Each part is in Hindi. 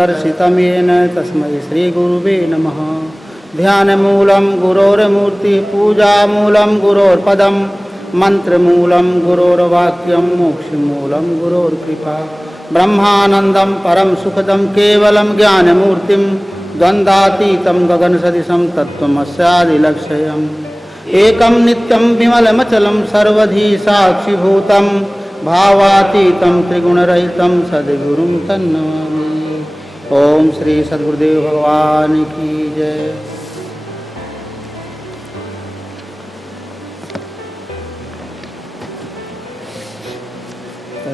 दर्शितमेन तस्मै श्रीगुरुवे नमः। ध्यानमूलं गुरोर्मूर्तिः, पूजामूलं गुरोर्पदं, मन्त्रमूलं गुरोर्वाक्यं, मोक्षमूलं गुरोर्कृपा। ब्रह्मानन्दं परं सुखदं केवलं ज्ञानमूर्तिं, द्वन्द्वातीतं गगनसदृशं तत्त्वमस्यादिलक्ष्यम्। एकं नित्यं विमलमचलं सर्वधी साक्षिभूतं, भावातीतं त्रिगुणरहितं सद्गुरुं तन्नमामि। ओम श्री सद्गुरुदेव भगवान की जय।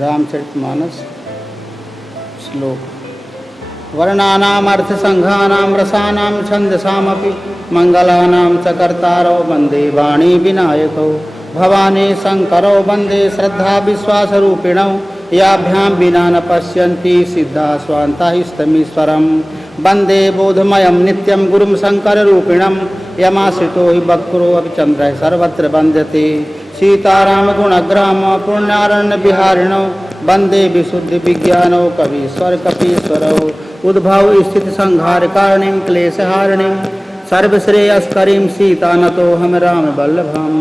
रामचरितमानस श्लोक। वर्णानाम् अर्थसंघानां रसानां छन्दसामपि मंगलानां च कर्तारौ वन्दे वाणी विनायकौ। भवानी शंकरौ वन्दे श्रद्धा विश्वासरूपिणौ, याभ्यां विना न पश्यन्ति सिद्धा स्वान्ता स्तमीश्वरं। वन्दे बोधमयं नित्यं गुरुं शङ्कररूपिणं, यमाश्रितो हि वक्रो अपि चन्द्रः सर्वत्र वन्द्यते। सीतारामगुणग्राम पुण्यारण्यविहारिणौ, वन्दे विशुद्धिविज्ञानौ कवीश्वर कपीश्वरौ। उद्भव स्थितिसंहारकारिणीं क्लेशहारिणीं, सर्वश्रेयस्करीं सीतानतोऽहं रामवल्लभां।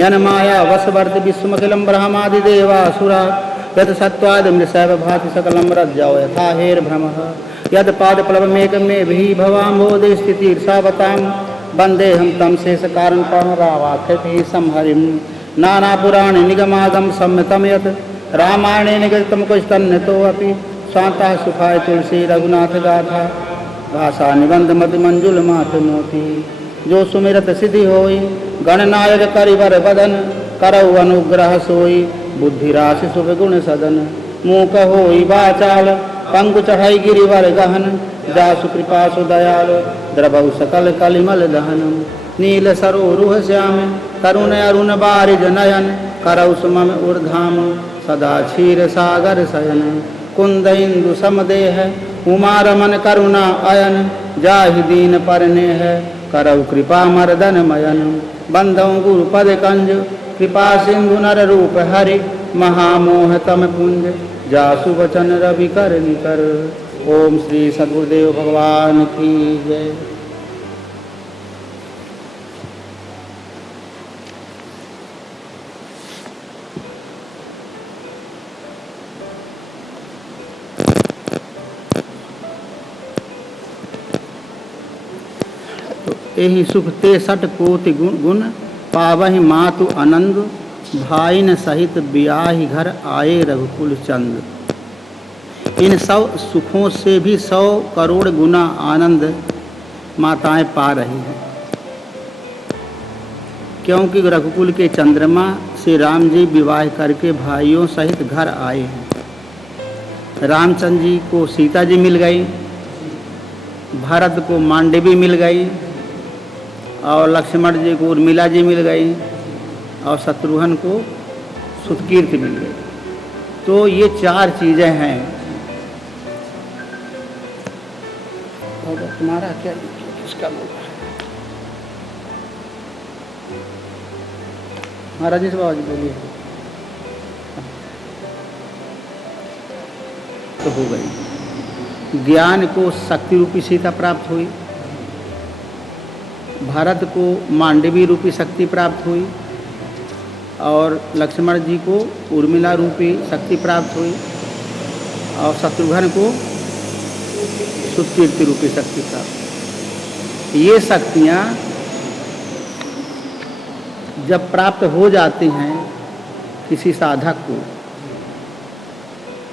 यन्माया वशवर्ति विश्वमखिलं ब्रह्मादिदेवासुरा, यत् सत्त्वादिमृषैव भाति सकलं रज्जौ यथा हेर्भ्रमः। यत् पादप्लवमेकमेभिः भवाम्भोधिस्थितिर्षावतां, वन्देऽहं तं शेषकारणपरमावाख्यैः संहरिं। नानापुराणे निगमागम सम्मितं यत्, रामायणे निगदितं क्वचिदन्यतोऽपि। स्वान्ताः सुखाय तुलसी रघुनाथ गाथा, भाषा निबंध मति मंजुल माथ मोती। जो सुमिरत सिद्धि होई, गणनायक करिवर बदन, करौ अनुग्रह सोई। बुद्धि राशि शुभ गुण सदन, मूक होई वाचाल पंगु चढ़ाई गिरिवर गहन। जासु कृपा सु दयाल, द्रवौ सकल कलिमल दहन। नील सरोरुह श्याम तरुण अरुण बारिज नयन, करौ सुमम ऊर्धाम सदा क्षीर सागर शयन। कुंद इंदु समदेह उमा रमन करुणा अयन, जाहि दीन परनेह करौ कृपा मर्दन मयन। बंदौ गुरुपद कंज कृपा सिंधु नर रूप हरि, महामोह तम पुंज जासु वचन रवि कर निकर। ओम श्री सद्गुरुदेव भगवान की जय। एहि सुख ते सट कोटि गुण, पावहि मातु आनंद। भाई न सहित ब्याहि घर आए रघुकुल चंद। इन 100 सुखों से भी 100 करोड़ गुना आनंद माताएं पा रही हैं, क्योंकि रघुकुल के चंद्रमा से राम जी विवाह करके भाइयों सहित घर आए हैं। रामचंद्र जी को सीता जी मिल गई, भरत को मांडवी मिल गई, और लक्ष्मण जी को उर्मिला जी मिल गई, और शत्रुघ्न को सुतकीर्ति मिल गई। तो ये 4 चीज़ें हैं। और तुम्हारा क्या किसका बोल रहा है? महाराज जी से बाबा जी बोलिए। तो हो गई। ज्ञान को शक्ति रूपी सीता प्राप्त हुई, भारत को मांडवी रूपी शक्ति प्राप्त हुई, और लक्ष्मण जी को उर्मिला रूपी शक्ति प्राप्त हुई, और शत्रुघ्न को सुतकीर्ति रूपी शक्ति प्राप्त। ये शक्तियाँ जब प्राप्त हो जाती हैं किसी साधक को,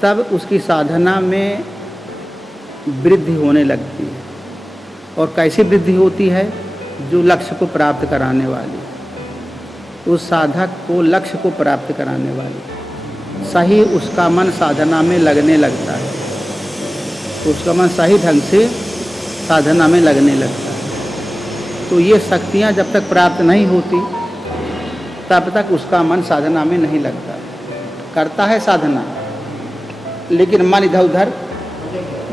तब उसकी साधना में वृद्धि होने लगती है। और कैसी वृद्धि होती है? जो लक्ष्य को प्राप्त कराने वाली, उस साधक को लक्ष्य को प्राप्त कराने वाली, सही उसका मन साधना में लगने लगता है। उसका मन सही ढंग से साधना में लगने लगता है। तो ये शक्तियाँ जब तक प्राप्त नहीं होती, तब तक उसका मन साधना में नहीं लगता। करता है साधना, लेकिन मन इधर उधर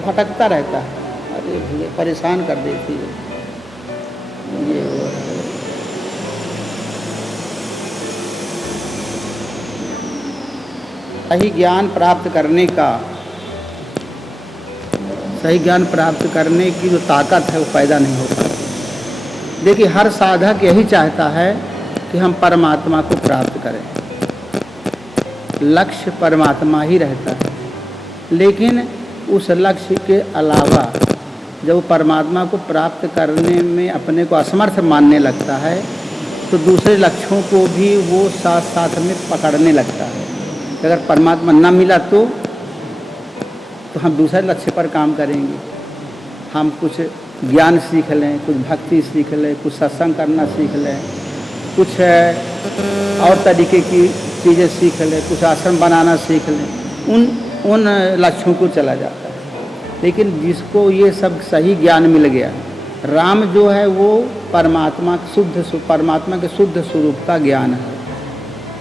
भटकता रहता है। अरे परेशान कर देती है ये। सही ज्ञान प्राप्त करने का सही ज्ञान प्राप्त करने की जो ताकत है वो पैदा नहीं हो पाती। देखिए, हर साधक यही चाहता है कि हम परमात्मा को प्राप्त करें, लक्ष्य परमात्मा ही रहता है। लेकिन उस लक्ष्य के अलावा जब वो परमात्मा को प्राप्त करने में अपने को असमर्थ मानने लगता है तो दूसरे लक्ष्यों को भी वो साथ साथ में पकड़ने लगता है। अगर परमात्मा न मिला तो हम दूसरे लक्ष्य पर काम करेंगे, हम कुछ ज्ञान सीख लें, कुछ भक्ति सीख लें, कुछ सत्संग करना सीख लें, कुछ और तरीके की चीज़ें सीख लें, कुछ आश्रम बनाना सीख लें, उन लक्ष्यों को चला जाता है। लेकिन जिसको ये सब सही ज्ञान मिल गया, राम जो है वो परमात्मा के शुद्ध स्वरूप का ज्ञान है,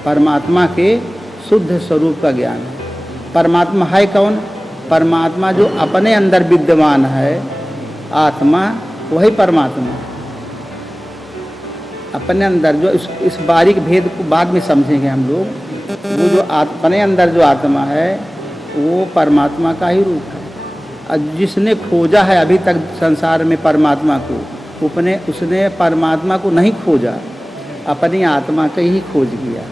परमात्मा के शुद्ध स्वरूप का ज्ञान है। परमात्मा है कौन? परमात्मा जो अपने अंदर विद्यमान है, आत्मा, वही परमात्मा अपने अंदर जो इस बारीक भेद को बाद में समझेंगे हम लोग। वो जो अपने अंदर जो आत्मा है वो परमात्मा का ही रूप है। और जिसने खोजा है अभी तक संसार में परमात्मा को, उसने परमात्मा को नहीं खोजा, अपनी आत्मा का ही खोज किया।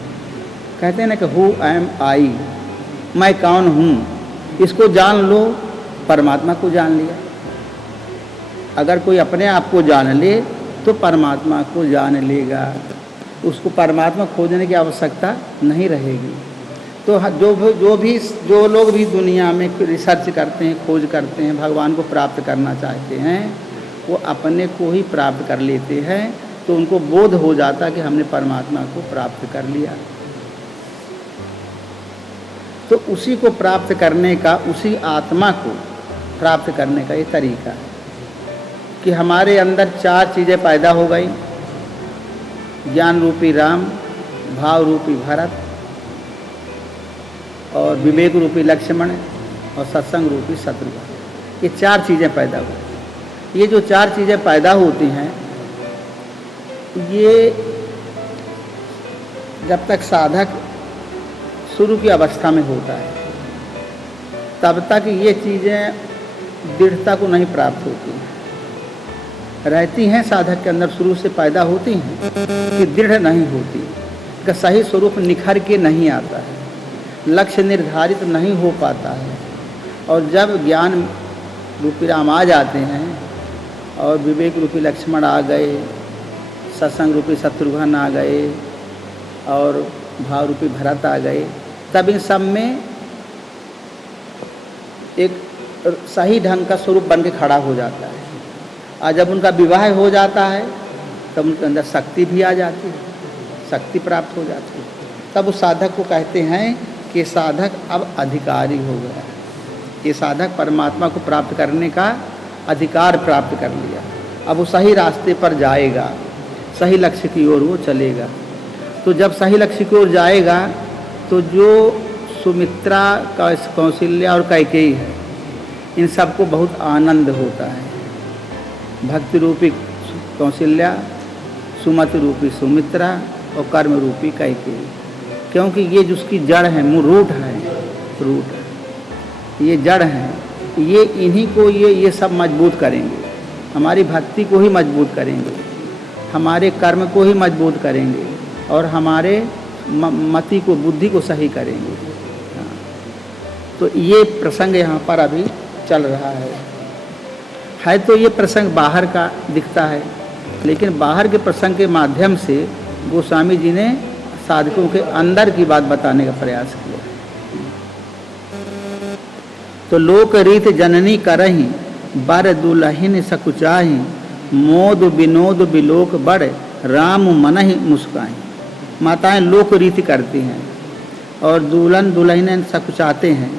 कहते हैं ना कि हु एम आई, मैं कौन हूँ, इसको जान लो, परमात्मा को जान लिया। अगर कोई अपने आप को जान ले तो परमात्मा को जान लेगा, उसको परमात्मा खोजने की आवश्यकता नहीं रहेगी। तो जो लोग भी दुनिया में रिसर्च करते हैं, खोज करते हैं, भगवान को प्राप्त करना चाहते हैं, वो अपने को ही प्राप्त कर लेते हैं। तो उनको बोध हो जाता कि हमने परमात्मा को प्राप्त कर लिया। तो उसी को प्राप्त करने का, उसी आत्मा को प्राप्त करने का ये तरीका है कि हमारे अंदर 4 चीज़ें पैदा हो गई, ज्ञान रूपी राम, भाव रूपी भरत, और विवेक रूपी लक्ष्मण, और सत्संग रूपी शत्रुघ्न। ये 4 चीज़ें पैदा हुई। ये जो 4 चीज़ें पैदा होती हैं, ये जब तक साधक शुरू की अवस्था में होता है तब तक ये चीज़ें दृढ़ता को नहीं प्राप्त होती हैं। रहती हैं साधक के अंदर, शुरू से पैदा होती हैं कि दृढ़ नहीं होती, का सही स्वरूप निखर के नहीं आता है, लक्ष्य निर्धारित नहीं हो पाता है। और जब ज्ञान रूपी राम आ जाते हैं और विवेक रूपी लक्ष्मण आ गए, सत्संग रूपी शत्रुघ्न आ गए, और भाव रूपी भरत आ गए, तब इन सब में एक सही ढंग का स्वरूप बन के खड़ा हो जाता है। और जब उनका विवाह हो जाता है तब उनके अंदर शक्ति भी आ जाती है, शक्ति प्राप्त हो जाती है। तब उस साधक को कहते हैं कि साधक अब अधिकारी हो गया, ये साधक परमात्मा को प्राप्त करने का अधिकार प्राप्त कर लिया। अब वो सही रास्ते पर जाएगा, सही लक्ष्य की ओर वो चलेगा। तो जब सही लक्ष्य की ओर जाएगा तो जो सुमित्रा, कौशल्या और कैकेयी है, इन सबको बहुत आनंद होता है। भक्ति रूपी कौशल्या, सुमति रूपी सुमित्रा और कर्म रूपी कैकेयी, क्योंकि ये जिसकी जड़ है, रूट है, ये जड़ है, ये इन्हीं को ये सब मजबूत करेंगे, हमारी भक्ति को ही मजबूत करेंगे, हमारे कर्म को ही मजबूत करेंगे, और हमारे मति को, बुद्धि को सही करेंगे। तो ये प्रसंग यहाँ पर अभी चल रहा है। तो ये प्रसंग बाहर का दिखता है, लेकिन बाहर के प्रसंग के माध्यम से गोस्वामी जी ने साधकों के अंदर की बात बताने का प्रयास किया। तो लोक रीत जननी करही, बर दुलहिन सकुचाही, मोद विनोद बिलोक बड़, राम मनहि मुस्काई। माताएं लोक रीति करती हैं और दुल्हन दुल्हन सकुचाते हैं।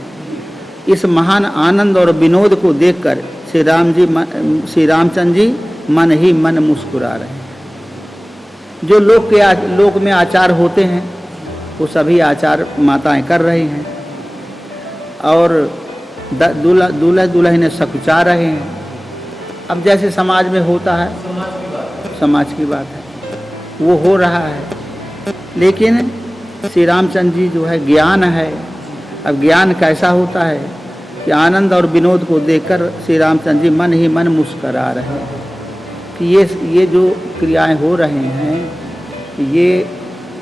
इस महान आनंद और विनोद को देखकर श्री रामचंद्र जी मन ही मन मुस्कुरा रहे हैं। जो लोक में आचार होते हैं वो सभी आचार माताएं कर रही हैं, और दूल्हा दुल्हन सकुचा रहे हैं। अब जैसे समाज में होता है, समाज की बात है, वो हो रहा है। लेकिन श्री रामचंद्र जी जो है ज्ञान है। अब ज्ञान कैसा होता है कि आनंद और विनोद को देखकर श्री रामचंद्र जी मन ही मन मुस्करा रहे हैं कि ये जो क्रियाएं हो रही हैं ये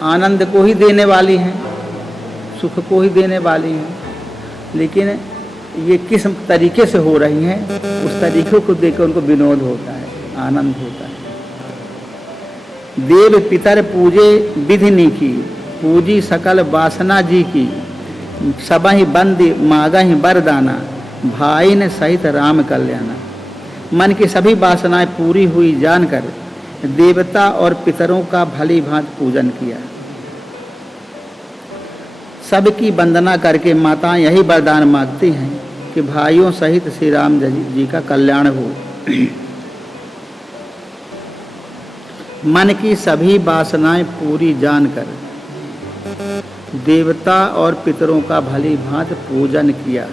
आनंद को ही देने वाली हैं, सुख को ही देने वाली हैं, लेकिन ये किस तरीके से हो रही हैं उस तरीक़े को देखकर उनको विनोद होता है, आनंद होता है। देव पितर पूजे विधि नीकी, पूजी सकल वासना जी की, सबहि बंदी मागहि वरदाना, भाई ने सहित राम कल्याणा। मन की सभी वासनाएं पूरी हुई जानकर देवता और पितरों का भली भांति पूजन किया। सबकी वंदना करके माताएं यही वरदान मांगती हैं कि भाइयों सहित श्री राम जी का कल्याण हो। मन की सभी वासनाएं पूरी जानकर देवता और पितरों का भली भांति पूजन किया।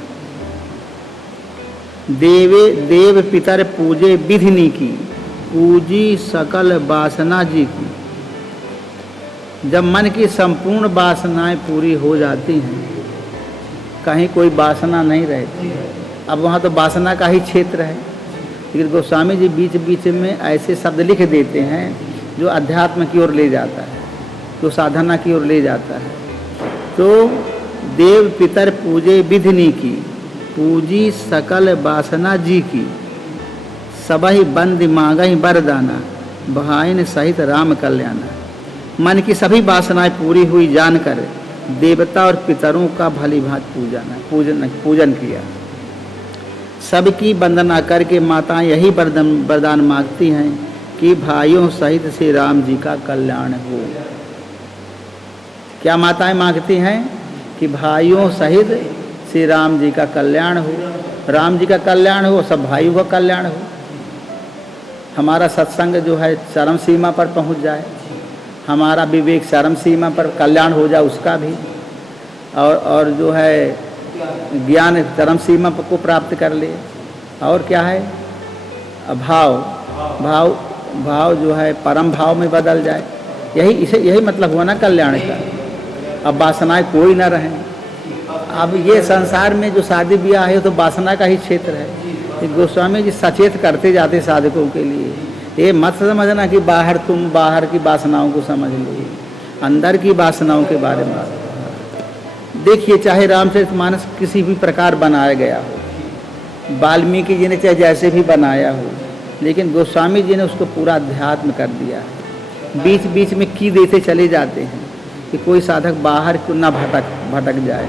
देव पितर पूजे विधिनी की, पूजी सकल वासना जी की। जब मन की संपूर्ण वासनाएं पूरी हो जाती हैं, कहीं कोई वासना नहीं रहती, अब वहाँ तो वासना का ही क्षेत्र है, लेकिन गोस्वामी जी बीच बीच में ऐसे शब्द लिख देते हैं जो अध्यात्म की ओर ले जाता है, जो साधना की ओर ले जाता है। तो देव पितर पूजे विधिनी की, पूजी सकल वासना जी की, सबहि बंद मांगहि वरदाना, भाइन सहित राम कल्याणा। मन की सभी वासनाएं पूरी हुई जानकर देवता और पितरों का भली भांति पूजन किया। सबकी वंदना करके माताएं यही वरदान मांगती हैं कि भाइयों सहित श्री राम जी का कल्याण हो। क्या माताएं मांगती हैं? कि भाइयों सहित श्री राम जी का कल्याण हो, राम जी का कल्याण हो, सब भाइयों का कल्याण हो। हमारा सत्संग जो है चरम सीमा पर पहुंच जाए, हमारा विवेक चरम सीमा पर कल्याण हो जाए उसका भी, और जो है ज्ञान चरम सीमा को प्राप्त कर ले। और क्या है? भाव जो है परम भाव में बदल जाए। यही मतलब हुआ ना कल्याण का। अब वासनाएं कोई ना रहें। अब ये संसार में जो शादी ब्याह है तो वासना का ही क्षेत्र है। गोस्वामी जी सचेत करते जाते साधकों के लिए, ये मत समझना कि तुम बाहर की वासनाओं को समझ लो, अंदर की वासनाओं के बारे में देखिए। चाहे रामचरितमानस किसी भी प्रकार बनाया गया हो, वाल्मीकि जी ने चाहे जैसे भी बनाया हो, लेकिन गोस्वामी जी ने उसको पूरा अध्यात्म कर दिया है। बीच बीच में की देते चले जाते हैं कि कोई साधक बाहर को ना भटक जाए,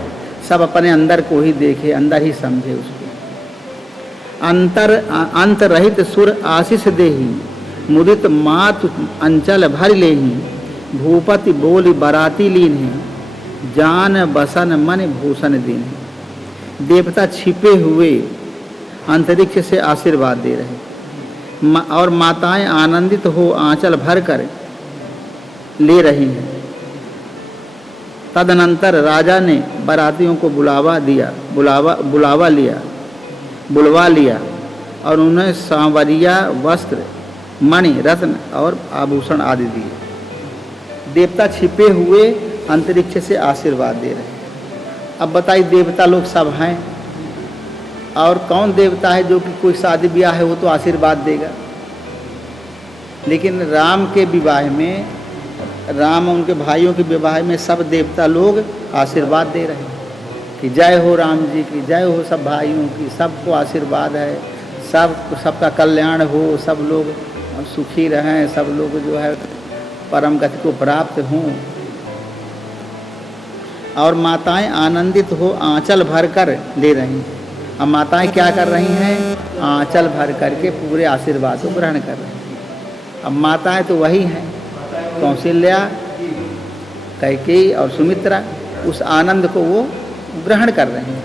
सब अपने अंदर को ही देखे, अंदर ही समझे उसको। अंत रहित सुर आशीष देही, मुदित मात अंचल भर लेही, भूपति बोली बराती लीन, जान बसन मन भूषण दीन। देवता छिपे हुए अंतरिक्ष से आशीर्वाद दे रहे और माताएं आनंदित हो आंचल भर कर ले रही हैं। तदनंतर राजा ने बारातियों को बुलवा लिया और उन्हें सांवरिया वस्त्र, मणि, रत्न और आभूषण आदि दिए। देवता छिपे हुए अंतरिक्ष से आशीर्वाद दे रहे हैं। अब बताइए, देवता लोग सब हैं, और कौन देवता है जो कि कोई शादी ब्याह है वो तो आशीर्वाद देगा। लेकिन राम के विवाह में, राम उनके भाइयों के विवाह में सब देवता लोग आशीर्वाद दे रहे हैं कि जय हो राम जी की, जय हो सब भाइयों की, सबको आशीर्वाद है, सबका कल्याण हो, सब लोग सुखी रहें, सब लोग जो है परम गति को प्राप्त हों। और माताएं आनंदित हो आंचल भर कर ले रही हैं। अब माताएं क्या कर रही हैं? आंचल भर करके पूरे आशीर्वाद को ग्रहण कर रही हैं। अब माताएं तो वही हैं, कौशल्या, कैकेयी और सुमित्रा, उस आनंद को वो ग्रहण कर रहे हैं।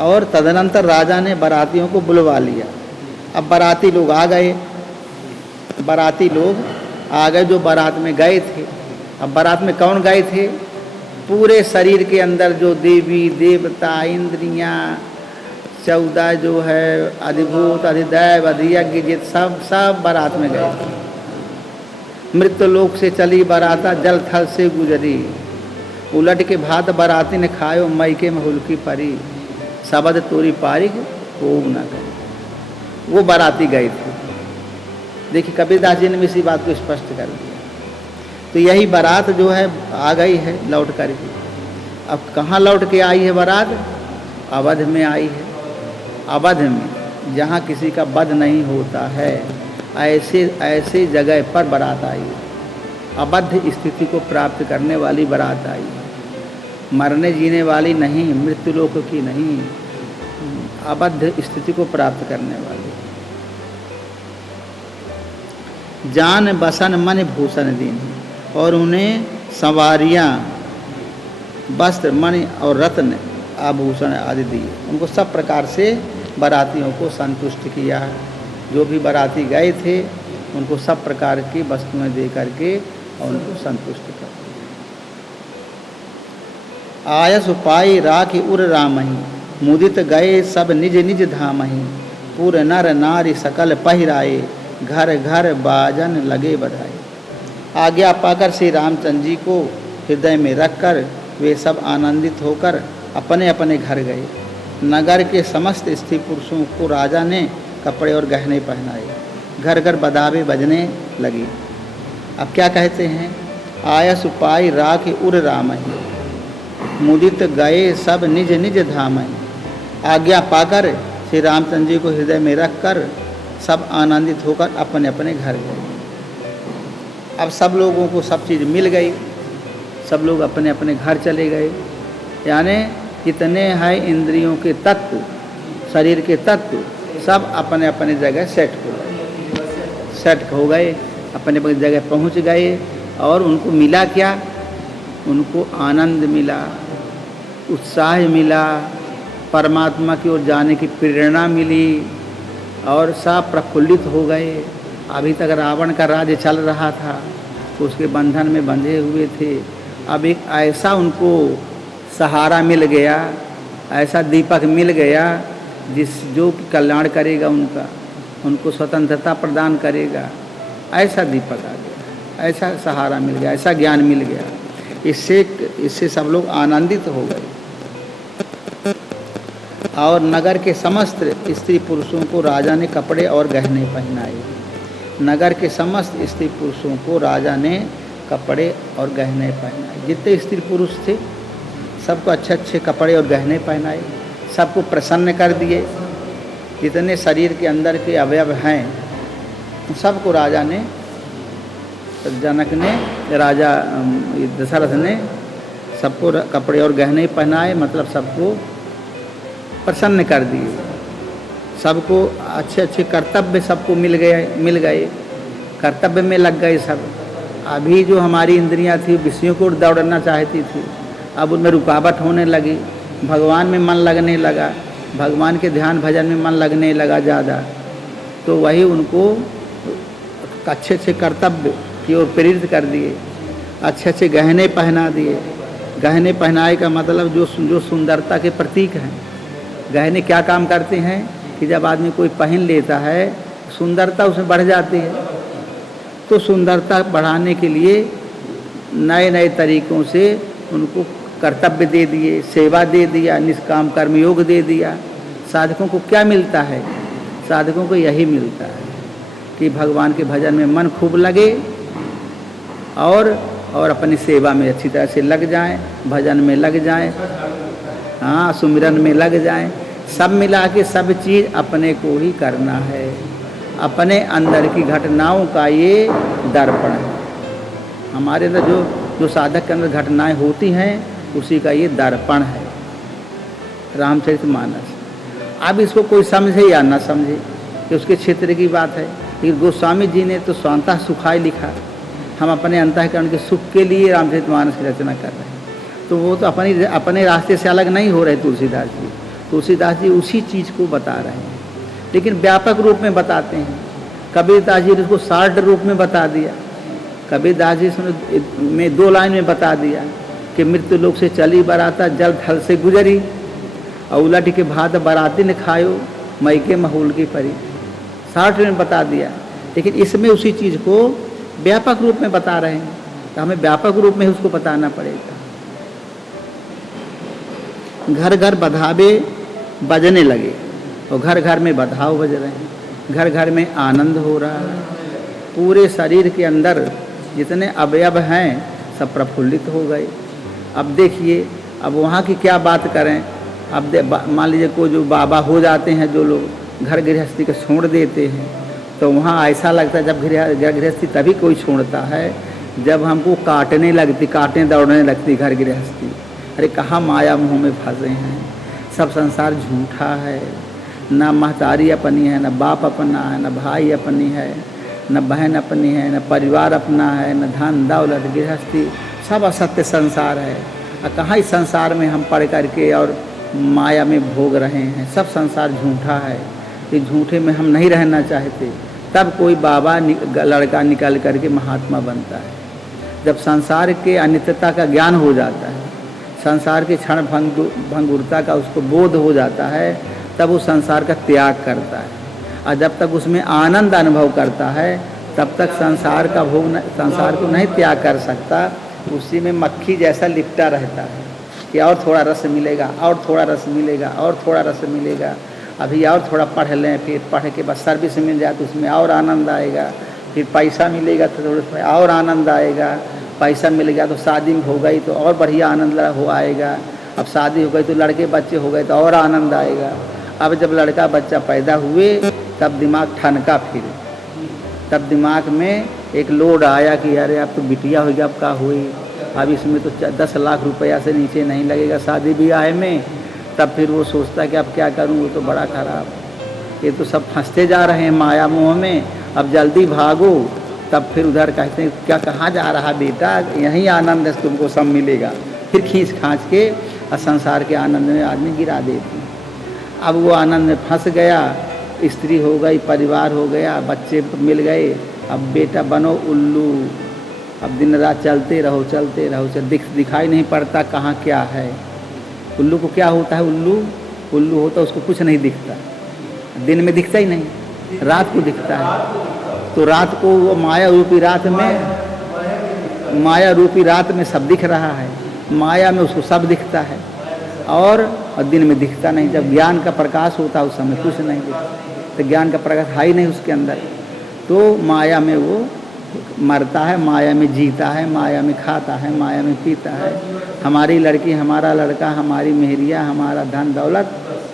और तदनंतर राजा ने बारातियों को बुलवा लिया। अब बाराती लोग आ गए, जो बारात में गए थे। अब बारात में कौन गए थे? पूरे शरीर के अंदर जो देवी देवता, इंद्रियां, 14 जो है अधिभूत, अधिदैव, अधियज्ञ, जित सब बारात में गए थे। मृत्यु लोक से चली बाराता, जल थल से गुजरी, उलट के भात बराती ने खायो, मई के महूल की परी, सबद तोरी पारी को न करे। वो बाराती गए थे। देखिए कबीरदास जी ने भी इसी बात को स्पष्ट कर दिया। तो यही बारात जो है आ गई है लौट कर के। अब कहाँ लौट के आई है बारात? अवध में आई है। अवध में जहाँ किसी का वध नहीं होता है, ऐसे ऐसे जगह पर बारात आई है। अबद्ध स्थिति को प्राप्त करने वाली बारात आई है। मरने जीने वाली नहीं, मृत्यु लोक की नहीं, अबद्ध स्थिति को प्राप्त करने वाली। जान बसन मन भूषण दीन, और उन्हें सवारियाँ, वस्त्र, मणि और रत्न आभूषण आदि दिए। उनको सब प्रकार से बारातियों को संतुष्ट किया। जो भी बाराती गए थे उनको सब प्रकार की वस्तुएं दे करके और उनको संतुष्ट कर दिया। आयस उपाय राखी उर रामहि, मुदित गए सब निज निज धामहि, पुर नर नारी सकल पहिराए, घर घर बाजन लगे बधाई। आज्ञा पाकर श्री रामचंद्र जी को हृदय में रखकर वे सब आनंदित होकर अपने अपने घर गए। नगर के समस्त स्त्री पुरुषों को राजा ने कपड़े और गहने पहनाए। घर घर बदावे बजने लगी। अब क्या कहते हैं? आयस उपाय राख उर रामहि, मुदित गए सब निज निज धामहि। आज्ञा पाकर श्री रामचंद्र जी को हृदय में रखकर सब आनंदित होकर अपने अपने घर गए। अब सब लोगों को सब चीज़ मिल गई, सब लोग अपने अपने घर चले गए। यानी जितने हैं इंद्रियों के तत्व, शरीर के तत्व, सब अपने अपने जगह सेट हो गए, अपने अपने जगह पहुंच गए। और उनको मिला क्या? उनको आनंद मिला, उत्साह मिला, परमात्मा की ओर जाने की प्रेरणा मिली और सब प्रफुल्लित हो गए। अभी तक रावण का राज्य चल रहा था, तो उसके बंधन में बंधे हुए थे। अब एक ऐसा उनको सहारा मिल गया, ऐसा दीपक मिल गया जो कल्याण करेगा उनका, उनको स्वतंत्रता प्रदान करेगा। ऐसा दीपक आ गया, ऐसा सहारा मिल गया, ऐसा ज्ञान मिल गया। इससे सब लोग आनंदित हो गए। और नगर के समस्त स्त्री पुरुषों को राजा ने कपड़े और गहने पहनाए। नगर के समस्त स्त्री पुरुषों को राजा ने कपड़े और गहने पहनाए। जितने स्त्री पुरुष थे सबको अच्छे अच्छे कपड़े और गहने पहनाए, सबको प्रसन्न कर दिए। जितने शरीर के अंदर के अवयव हैं सबको राजा ने, जनक ने, राजा दशरथ ने सबको कपड़े और गहने पहनाए, मतलब सबको प्रसन्न कर दिए। सबको अच्छे अच्छे कर्तव्य सबको मिल गए, कर्तव्य में लग गए सब। अभी जो हमारी इंद्रियां थी विषयों को दौड़ना चाहती थी, अब उनमें रुकावट होने लगी। भगवान में मन लगने लगा, भगवान के ध्यान भजन में मन लगने लगा ज़्यादा। तो वही उनको अच्छे अच्छे कर्तव्य की ओर प्रेरित कर दिए, अच्छे अच्छे गहने पहना दिए। गहने पहनाए का मतलब जो सुंदरता के प्रतीक हैं। गहने क्या काम करते हैं कि जब आदमी कोई पहन लेता है सुंदरता उसमें बढ़ जाती है। तो सुंदरता बढ़ाने के लिए नए नए तरीक़ों से उनको कर्तव्य दे दिए, सेवा दे दिया, निष्काम कर्मयोग दे दिया। साधकों को क्या मिलता है? साधकों को यही मिलता है कि भगवान के भजन में मन खूब लगे और अपनी सेवा में अच्छी तरह से लग जाएं, भजन में लग जाएं, हाँ, सुमिरन में लग जाएं। सब मिला के सब चीज़ अपने को ही करना है। अपने अंदर की घटनाओं का ये दर्पण है। हमारे अंदर जो साधक के अंदर घटनाएं होती हैं उसी का ये दर्पण है रामचरितमानस। अब इसको कोई समझे या ना समझे कि उसके क्षेत्र की बात है, लेकिन गोस्वामी जी ने तो स्वतः सुखाय लिखा। हम अपने अंतःकरण के सुख के लिए रामचरितमानस की रचना कर रहे हैं, तो वो तो अपने रास्ते से अलग नहीं हो रहे। तुलसीदास जी उसी चीज़ को बता रहे हैं, लेकिन व्यापक रूप में बताते हैं। कबीरदास जी ने उसको शार्ट रूप में बता दिया। कबीरदास जी में 2 लाइन में बता दिया कि मृत्यु लोक से चली बराता जल थल से गुजरी, और उलट के भात बराती ने खायो, मई के महूल की परी। शार्ट में बता दिया, लेकिन इसमें उसी चीज़ को व्यापक रूप में बता रहे हैं, तो हमें व्यापक रूप में उसको बताना पड़ेगा। घर घर बधावे बजने लगे और घर घर में बधाव बज रहे हैं, घर घर में आनंद हो रहा है। पूरे शरीर के अंदर जितने अवयव हैं सब प्रफुल्लित हो गए। अब देखिए, अब वहाँ की क्या बात करें। अब मान लीजिए कोई जो बाबा हो जाते हैं, जो लोग घर गृहस्थी को छोड़ देते हैं, तो वहाँ ऐसा लगता है जब गृहस्थी तभी कोई छोड़ता है जब हमको काटने लगती, काटने दौड़ने लगती घर गृहस्थी। अरे कहाँ माया मुँह में फंसे हैं, सब संसार झूठा है। ना महतारी अपनी है, न बाप अपना है, न भाई अपनी है, न बहन अपनी है, न परिवार अपना है, न धन दौलत गृहस्थी, सब असत्य संसार है। और कहाँ इस संसार में हम पढ़ करके और माया में भोग रहे हैं। सब संसार झूठा है, इस झूठे में हम नहीं रहना चाहते। तब कोई बाबा लड़का निकल करके महात्मा बनता है। जब संसार के अनित्यता का ज्ञान हो जाता है, संसार के क्षण भंगुरता का उसको बोध हो जाता है, तब वो संसार का त्याग करता है। और जब तक उसमें आनंद अनुभव करता है तब तक संसार का भोग, संसार को नहीं त्याग कर सकता। उसी में मक्खी जैसा लिपटा रहता है कि और थोड़ा रस मिलेगा, और थोड़ा रस मिलेगा, और थोड़ा रस मिलेगा। अभी और थोड़ा पढ़ लें, फिर पढ़ के बाद सर्विस मिल जाए तो उसमें और आनंद आएगा। फिर पैसा मिलेगा तो थोड़ा उसमें और आनंद आएगा। पैसा मिल गया तो शादी हो गई तो और बढ़िया आनंद हो आएगा। अब शादी हो गई तो लड़के बच्चे हो गए तो और आनंद आएगा। अब जब लड़का बच्चा पैदा हुए तब दिमाग ठनका, फिर तब दिमाग में एक लोड आया कि अरे अब तो बिटिया हो गया, अब क्या हुई, अब इसमें तो 10 लाख रुपया से नीचे नहीं लगेगा शादी ब्याह में। तब फिर वो सोचता है कि अब क्या करूँ, वो तो बड़ा खराब, ये तो सब फंसते जा रहे हैं माया मोह में, अब जल्दी भागो। तब फिर उधर कहते हैं क्या कहाँ जा रहा बेटा, यहीं आनंद है तुमको सब मिलेगा। फिर खींच खांच के और संसार के आनंद में आदमी गिरा देती। अब वो आनंद में फंस गया, स्त्री हो गई, परिवार हो गया, बच्चे मिल गए। अब बेटा बनो उल्लू, अब दिन रात चलते रहो चलते रहो, दिखाई नहीं पड़ता कहाँ क्या है। उल्लू को क्या होता है, उल्लू होता है उसको कुछ नहीं दिखता, दिन में दिखता ही नहीं, रात को दिखता है। तो रात को वो माया रूपी रात में सब दिख रहा है, माया में उसको सब दिखता है और दिन में दिखता नहीं। जब ज्ञान का प्रकाश होता है उस समय कुछ नहीं दिखता, तो ज्ञान का प्रकाश है ही नहीं उसके अंदर, तो माया में वो मरता है, माया में जीता है, माया में खाता है, माया में पीता है। हमारी लड़की, हमारा लड़का, हमारी मेहरिया, हमारा धन दौलत,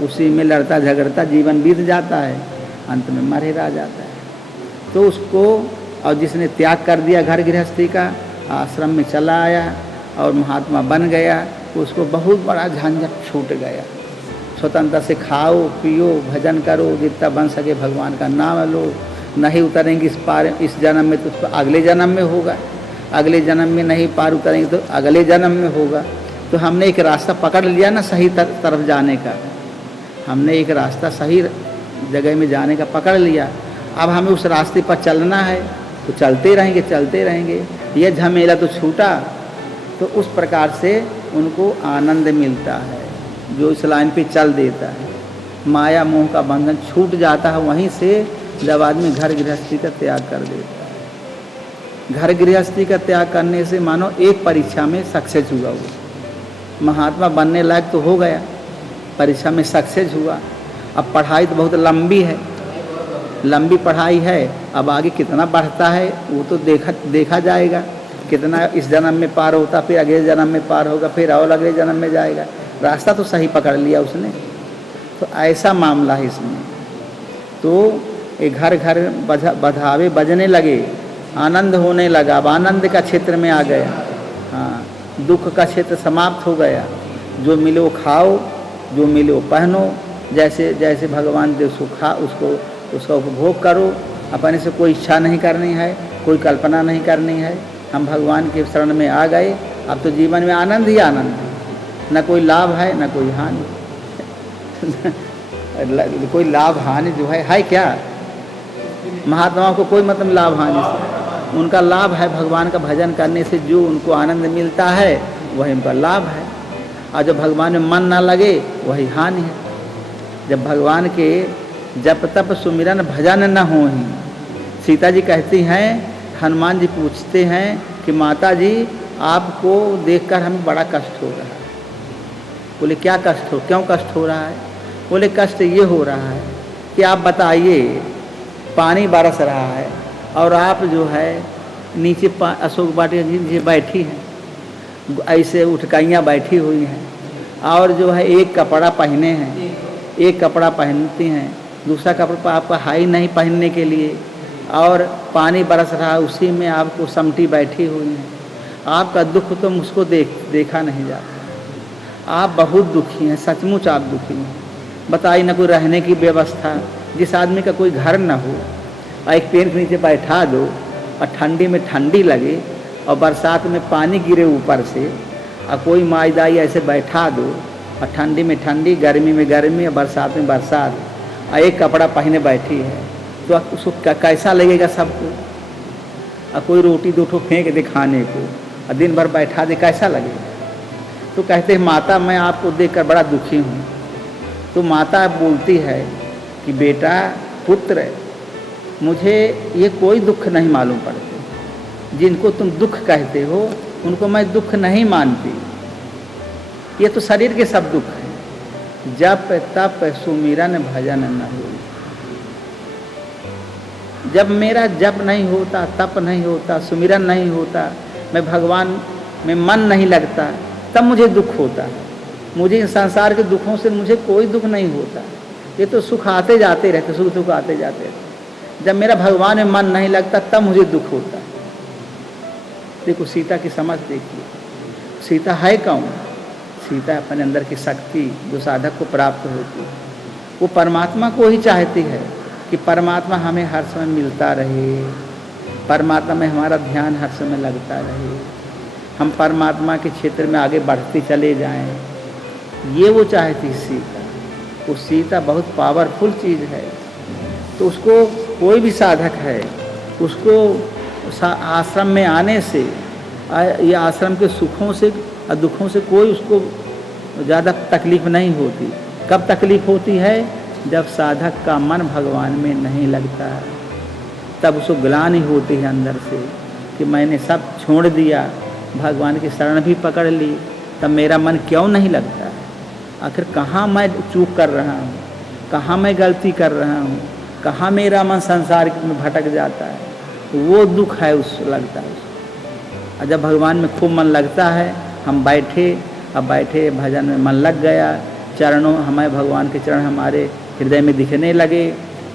उसी में लड़ता झगड़ता जीवन बीत जाता है, अंत में मरे रह जाता है। तो उसको, और जिसने त्याग कर दिया घर गृहस्थी का, आश्रम में चला आया और महात्मा बन गया, उसको बहुत बड़ा झंझट छूट गया। स्वतंत्रता से खाओ पियो भजन करो, जितना बन सके भगवान का नाम लो। नहीं उतरेंगे इस जन्म में तो अगले जन्म में होगा, अगले जन्म में नहीं पार उतरेंगे तो अगले जन्म में होगा। तो हमने एक रास्ता पकड़ लिया ना सही तरफ जाने का, हमने एक रास्ता सही जगह में जाने का पकड़ लिया। अब हमें उस रास्ते पर चलना है तो चलते रहेंगे। ये झमेला तो छूटा, तो उस प्रकार से उनको आनंद मिलता है जो इस लाइन पे चल देता है। माया मोह का बंधन छूट जाता है वहीं से, जब आदमी घर गृहस्थी का त्याग कर देता है। घर गृहस्थी का त्याग करने से मानो एक परीक्षा में सक्सेस हुआ, वो महात्मा बनने लायक तो हो गया, परीक्षा में सक्सेस हुआ। अब पढ़ाई तो बहुत लंबी पढ़ाई है, अब आगे कितना बढ़ता है वो तो देखा जाएगा। कितना इस जन्म में पार होता, फिर अगले जन्म में पार होगा, फिर और अगले जन्म में जाएगा। रास्ता तो सही पकड़ लिया उसने, तो ऐसा मामला है इसमें। तो ये घर घर बधावे बजने लगे, आनंद होने लगा। अब आनंद का क्षेत्र में आ गया, हाँ, दुख का क्षेत्र समाप्त हो गया। जो मिले वो खाओ, जो मिले वो पहनो, जैसे जैसे भगवान दे उसको उसका उपभोग करो। अपने से कोई इच्छा नहीं करनी है, कोई कल्पना नहीं करनी है। हम भगवान के शरण में आ गए, अब तो जीवन में आनंद ही आनंद है, न कोई लाभ है न कोई हानि। कोई लाभ हानि जो है क्या? महात्माओं को कोई मतलब लाभ हानि से, उनका लाभ है भगवान का भजन करने से जो उनको आनंद मिलता है वही उनका लाभ है। और जब भगवान में मन ना लगे वही हानि है। जब भगवान के जप तप सुमिरन भजन न हो ही, सीता जी कहती हैं, हनुमान जी पूछते हैं कि माता जी आपको देखकर हमें बड़ा कष्ट हो रहा है, बोले क्या कष्ट हो, क्यों कष्ट हो रहा है? बोले कष्ट ये हो रहा है कि आप बताइए, पानी बरस रहा है और आप जो है नीचे अशोक वाटिका के नीचे बैठी हैं, ऐसे उठकाइयाँ बैठी हुई हैं और जो है एक कपड़ा पहने हैं, एक कपड़ा पहनती हैं, दूसरा कपड़ा आपका हाई नहीं पहनने के लिए, और पानी बरस रहा है उसी में आपको समटी बैठी हुई हैं। आपका दुख तो मुझको देखा नहीं जाता। आप बहुत दुखी हैं, सचमुच आप दुखी हैं। बताइए ना कोई रहने की व्यवस्था, जिस आदमी का कोई घर ना हो और एक पेड़ के नीचे बैठा दो और ठंडी में ठंडी लगे और बरसात में पानी गिरे ऊपर से, और कोई माईदाई ऐसे बैठा दो और ठंडी में ठंडी, गर्मी में गर्मी और बरसात में बरसात, और एक कपड़ा पहने बैठी है, तो उसको कैसा लगेगा सबको? और कोई रोटी दो ठो फेंक दे खाने को और दिन भर बैठा दे, कैसा लगेगा? तो कहते हैं माता मैं आपको देखकर बड़ा दुखी हूँ। तो माता बोलती है कि बेटा पुत्र, मुझे ये कोई दुख नहीं मालूम पड़ते, जिनको तुम दुख कहते हो उनको मैं दुख नहीं मानती। ये तो शरीर के सब दुख हैं। जप तप सुमिरन भजन न हो। जब मेरा जप नहीं होता, तप नहीं होता, सुमिरन नहीं होता, मैं भगवान में मन नहीं लगता, तब मुझे दुख होता है। मुझे इन संसार के दुखों से मुझे कोई दुख नहीं होता। ये तो सुख आते जाते रहते, सुख दुख आते जाते रहते। जब मेरा भगवान में मन नहीं लगता तब मुझे दुख होता है। देखो सीता की समझ देखिए, सीता है कौन? सीता अपने अंदर की शक्ति जो साधक को प्राप्त होती है, वो परमात्मा को ही चाहती है कि परमात्मा हमें हर समय मिलता रहे, परमात्मा में हमारा ध्यान हर समय लगता रहे, हम परमात्मा के क्षेत्र में आगे बढ़ते चले जाएं। ये वो चाहती सीता। वो सीता बहुत पावरफुल चीज़ है। तो उसको कोई भी साधक है, उसको आश्रम में आने से ये आश्रम के सुखों से और दुखों से कोई उसको ज़्यादा तकलीफ नहीं होती। कब तकलीफ होती है? जब साधक का मन भगवान में नहीं लगता, तब उसको ग्लानि होती है अंदर से कि मैंने सब छोड़ दिया, भगवान की शरण भी पकड़ ली, तब मेरा मन क्यों नहीं लगता? आखिर कहाँ मैं चूक कर रहा हूँ, कहाँ मैं गलती कर रहा हूँ, कहाँ मेरा मन संसार में भटक जाता है? वो दुख है उस लगता है उसको। और जब भगवान में खूब मन लगता है, हम बैठे, अब बैठे भजन में मन लग गया, चरणों हमें भगवान के चरण हमारे हृदय में दिखने लगे